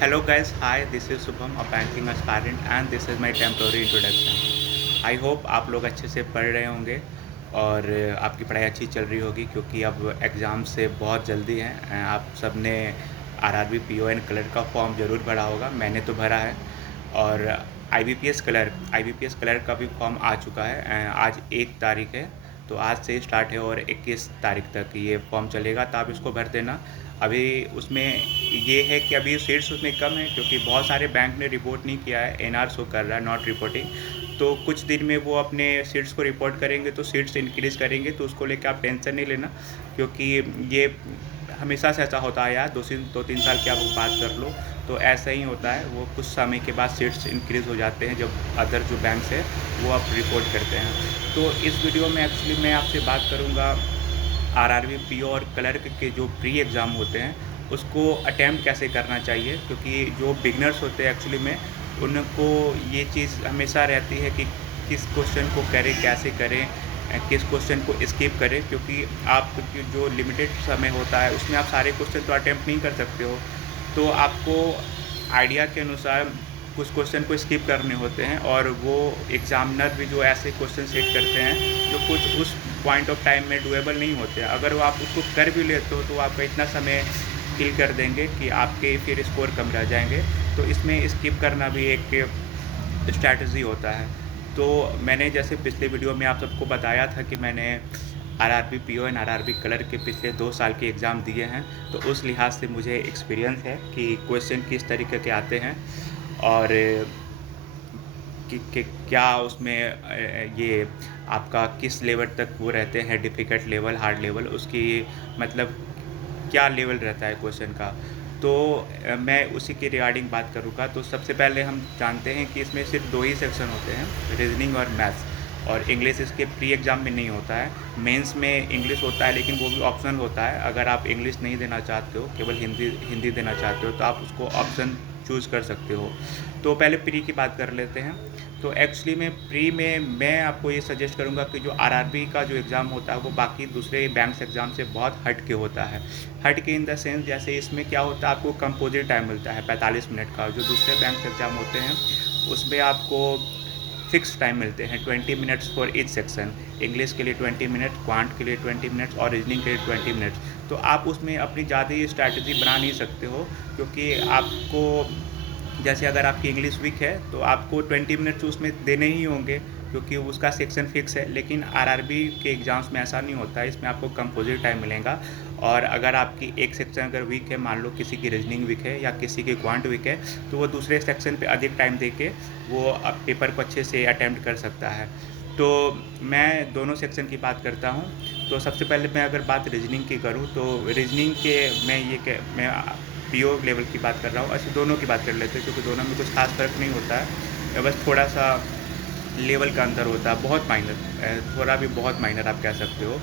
Hello guys, hi, this is Subham, a banking aspirant and this is my temporary introduction. I hope आप लोग अच्छे से पढ़ रहे होंगे और आपकी पढ़ाई अच्छी चल रही होगी क्योंकि अब एग्ज़ाम से बहुत जल्दी हैं। आप सब ने आरआरबी पीओएन क्लर्क का फॉर्म ज़रूर भरा होगा, मैंने तो भरा है। और आईबीपीएस क्लर्क का भी फॉर्म आ चुका है। आज 1 तारीख है, तो आज से ही स्टार्ट है और 21 तारीख तक ये फॉर्म चलेगा, तो आप इसको भर देना। अभी उसमें ये है कि अभी सीट्स उसमें कम है क्योंकि बहुत सारे बैंक ने रिपोर्ट नहीं किया है, एनआर शो कर रहा है, नॉट रिपोर्टिंग। तो कुछ दिन में वो अपने सीट्स को रिपोर्ट करेंगे तो सीट्स इंक्रीज़ करेंगे, तो उसको लेके आप टेंशन नहीं लेना क्योंकि ये हमेशा से ऐसा होता है यार। 2-3 साल की आप बात कर लो तो ऐसा ही होता है। वो कुछ समय के बाद सीट्स इंक्रीज़ हो जाते हैं जब अदर जो बैंक्स है वो आप रिपोर्ट करते हैं। तो इस वीडियो में एक्चुअली मैं आपसे बात करूँगा आरआरबी पीओ और क्लर्क के जो प्री एग्ज़ाम होते हैं उसको अटैम्प्ट कैसे करना चाहिए, क्योंकि जो बिगनर्स होते हैं एक्चुअली में उनको ये चीज़ हमेशा रहती है कि किस क्वेश्चन को करें, कैसे करें, किस क्वेश्चन को स्किप करें, क्योंकि आप जो लिमिटेड समय होता है उसमें आप सारे क्वेश्चन तो अटैम्प्ट नहीं कर सकते हो। तो आपको आइडिया के अनुसार कुछ क्वेश्चन को स्किप करने होते हैं और वो एग्ज़ामिनर भी जो ऐसे क्वेश्चन सेट करते हैं जो कुछ उस पॉइंट ऑफ टाइम में डुएबल नहीं होते। अगर वो आप उसको कर भी लेते हो तो आपका इतना समय किल कर देंगे कि आपके फिर स्कोर कम रह जाएंगे। तो इसमें स्किप करना भी एक स्ट्रैटेजी होता है। तो मैंने जैसे पिछले वीडियो में आप सबको बताया था कि मैंने RRB PO and RRB clerk के पिछले 2 साल के एग्ज़ाम दिए हैं, तो उस लिहाज से मुझे एक्सपीरियंस है कि क्वेश्चन किस तरीके के आते हैं और कि क्या उसमें ये आपका किस लेवल तक वो रहते हैं, डिफ़िकल्ट लेवल, हार्ड लेवल, उसकी मतलब क्या लेवल रहता है क्वेश्चन का। तो मैं उसी के रिगार्डिंग बात करूँगा। तो सबसे पहले हम जानते हैं कि इसमें सिर्फ 2 ही सेक्शन होते हैं, रीज़निंग और मैथ्स। और इंग्लिश इसके प्री एग्ज़ाम में नहीं होता है। मेंस में इंग्लिश होता है लेकिन वो भी ऑप्शनल होता है। अगर आप इंग्लिश नहीं देना चाहते हो, केवल हिंदी हिंदी देना चाहते हो, तो आप उसको ऑप्शन चूज़ कर सकते हो। तो पहले प्री की बात कर लेते हैं। तो एक्चुअली में प्री में मैं आपको ये सजेस्ट करूँगा कि जो आरआरबी का जो एग्ज़ाम होता है वो बाकी दूसरे बैंक्स एग्ज़ाम से बहुत हट के होता है। हट के इन द सेंस, जैसे इसमें क्या होता है, आपको कंपोजिट टाइम मिलता है 45 मिनट का। जो दूसरे बैंक एग्ज़ाम होते हैं उसमें आपको फिक्स टाइम मिलते हैं 20 minutes for each section. English के लिए 20 मिनट, क्वांट के लिए 20 मिनट्स और रीजनिंग के लिए 20 मिनट्स। तो आप उसमें अपनी ज़्यादा ही स्ट्रैटेजी बना नहीं सकते हो क्योंकि आपको, जैसे अगर आपकी इंग्लिश वीक है तो आपको 20 मिनट्स उसमें देने ही होंगे क्योंकि उसका सेक्शन फिक्स है। लेकिन आरआरबी के एग्ज़ाम्स में ऐसा नहीं होता है, इसमें आपको कंपोजिट टाइम मिलेगा। और अगर आपकी एक सेक्शन अगर वीक है, मान लो किसी की रीजनिंग वीक है या किसी की क्वांट वीक है, तो वो दूसरे सेक्शन पे अधिक टाइम दे के वो अब पेपर को अच्छे से अटैम्प्ट कर सकता है। तो मैं दोनों सेक्शन की बात करता हूँ। तो सबसे पहले मैं अगर बात रीजनिंग की करूँ तो रीजनिंग के मैं पीओ लेवल की बात कर रहा हूँ। ऐसे दोनों की बात कर लेते हैं क्योंकि दोनों में कुछ खास फ़र्क नहीं होता है, बस थोड़ा-सा लेवल का अंतर होता है, बहुत माइनर, थोड़ा भी बहुत माइनर आप कह सकते हो।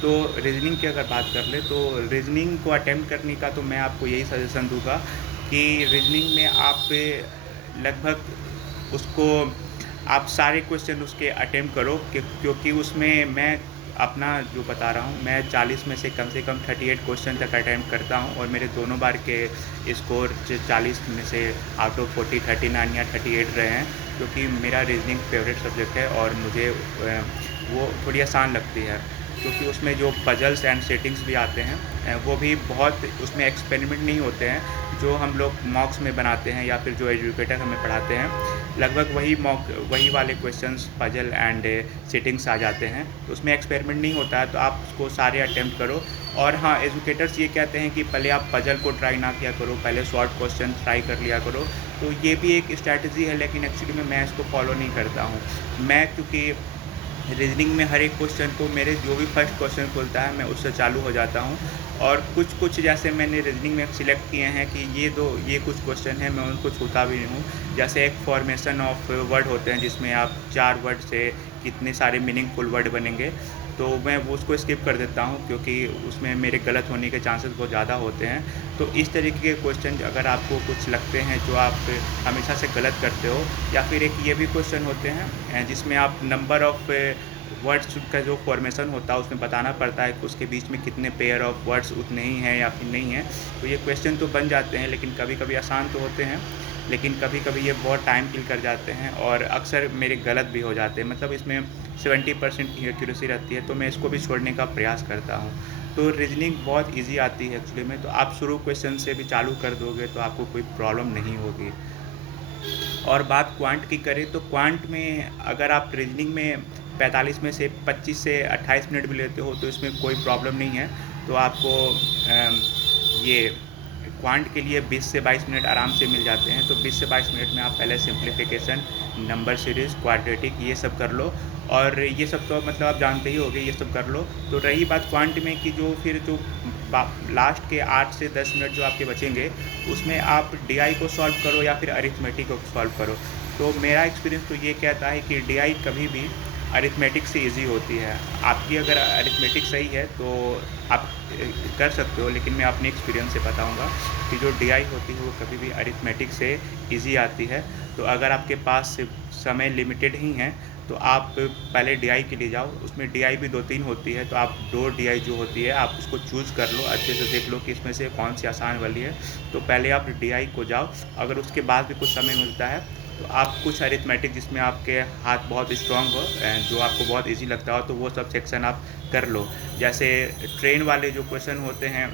तो रीज़निंग की अगर बात कर लें तो रीज़निंग को अटेम्प्ट करने का तो मैं आपको यही सजेशन दूँगा कि रीज़निंग में आप लगभग उसको आप सारे क्वेश्चन उसके अटेम्प्ट करो क्योंकि उसमें मैं अपना जो बता रहा हूँ, मैं 40 में से कम 38 क्वेश्चन तक अटेम्प्ट करता हूँ और मेरे दोनों बार के स्कोर 40 में से आउट ऑफ 40 39 या 38 रहे हैं, क्योंकि मेरा रीजनिंग फेवरेट सब्जेक्ट है और मुझे वो थोड़ी आसान लगती है क्योंकि उसमें जो पजल्स एंड सेटिंग्स भी आते हैं वो भी बहुत, उसमें एक्सपेरिमेंट नहीं होते हैं जो हम लोग मॉक्स में बनाते हैं या फिर जो एजुकेटर हमें पढ़ाते हैं। लगभग वही वाले क्वेश्चंस पजल एंड सेटिंग्स आ जाते हैं, तो उसमें एक्सपेरिमेंट नहीं होता है। तो आप उसको सारे अटेम्प्ट करो। और हाँ, एजुकेटर्स ये कहते हैं कि पहले आप पजल को ट्राई ना किया करो, पहले शॉर्ट क्वेश्चन ट्राई कर लिया करो। तो ये भी एक स्ट्रैटेजी है, लेकिन एक्चुअली में मैं इसको फॉलो नहीं करता हूँ। मैं क्योंकि रीजनिंग में हर एक क्वेश्चन को, मेरे जो भी फर्स्ट क्वेश्चन खुलता है मैं उससे चालू हो जाता हूँ। और कुछ जैसे मैंने रीजनिंग में सिलेक्ट किए हैं कि ये कुछ क्वेश्चन हैं, मैं उनको छूता भी नहीं हूँ। जैसे एक फॉर्मेशन ऑफ वर्ड होते हैं जिसमें आप 4 वर्ड से कितने सारे मीनिंगफुल वर्ड बनेंगे, तो मैं वो उसको स्किप कर देता हूँ क्योंकि उसमें मेरे गलत होने के चांसेस बहुत ज़्यादा होते हैं। तो इस तरीके के क्वेश्चन अगर आपको कुछ लगते हैं जो आप हमेशा से गलत करते हो, या फिर एक ये भी क्वेश्चन होते हैं जिसमें आप नंबर ऑफ़ वर्ड्स का जो फॉर्मेशन होता है उसमें बताना पड़ता है कि उसके बीच में कितने पेयर ऑफ वर्ड्स उतने ही हैं या फिर नहीं हैं। तो ये क्वेश्चन तो बन जाते हैं, लेकिन कभी-कभी आसान तो होते हैं, लेकिन कभी-कभी ये बहुत टाइम किल कर जाते हैं और अक्सर मेरे गलत भी हो जाते हैं। मतलब इसमें 70% की एक्यूरेसी रहती है, तो मैं इसको भी छोड़ने का प्रयास करता हूँ। तो रीज़निंग बहुत ईज़ी आती है एक्चुअली में, तो आप शुरू क्वेश्चन से भी चालू कर दोगे तो आपको कोई प्रॉब्लम नहीं होगी। और बात क्वांट की करें तो क्वांट में अगर आप रीजनिंग में 45 में से 25 से 28 मिनट भी लेते हो तो इसमें कोई प्रॉब्लम नहीं है। तो आपको ये क्वांट के लिए 20 से 22 मिनट आराम से मिल जाते हैं। तो 20 से 22 मिनट में आप पहले सिंप्लीफिकेशन, नंबर सीरीज़, क्वाड्रेटिक ये सब कर लो, और ये सब तो मतलब आप जानते ही होंगे, ये सब कर लो। तो रही बात क्वांट में कि जो फिर जो लास्ट के 8 से 10 मिनट जो आपके बचेंगे, उसमें आप डीआई को सॉल्व करो या फिर अरिथमेटिक को सॉल्व करो। तो मेरा एक्सपीरियंस तो ये कहता है कि डीआई कभी भी अरिथमेटिक से इजी होती है। आपकी अगर अरिथमेटिक सही है तो आप कर सकते हो, लेकिन मैं अपने एक्सपीरियंस से बताऊंगा कि जो डीआई होती है वो कभी भी अरिथमेटिक से इजी आती है। तो अगर आपके पास समय लिमिटेड ही है तो आप पहले डीआई के लिए जाओ। उसमें डीआई भी 2-3 होती है, तो आप 2 डीआई जो होती है आप उसको चूज़ कर लो, अच्छे से देख लो कि इसमें से कौन सी आसान वाली है। तो पहले आप डीआई को जाओ। अगर उसके बाद भी कुछ समय मिलता है तो आप कुछ अरिथमेटिक जिसमें आपके हाथ बहुत स्ट्रॉन्ग हो, जो आपको बहुत ईजी लगता हो, तो वो सब सेक्शन आप कर लो। जैसे ट्रेन वाले जो क्वेश्चन होते हैं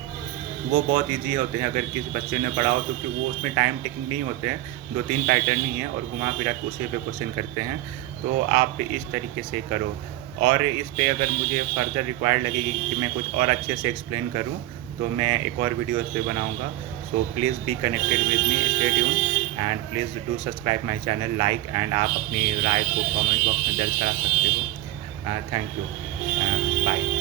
वो बहुत ईज़ी होते हैं अगर किसी बच्चे ने पढ़ा हो तो, कि वो उसमें टाइम टेकिंग नहीं होते हैं, 2-3 पैटर्न ही हैं और घुमा फिरा के उसी पे क्वेश्चन करते हैं। तो आप इस तरीके से करो। और इस पे अगर मुझे फर्दर रिक्वायर्ड लगेगी कि मैं कुछ और अच्छे से एक्सप्लेन करूँ, तो मैं एक और वीडियो इस पे बनाऊँगा। So please be connected with me, stay tuned and please do subscribe my channel, like, and आप अपनी राय को कमेंट बॉक्स में दर्ज करा सकते हो। Thank you, bye.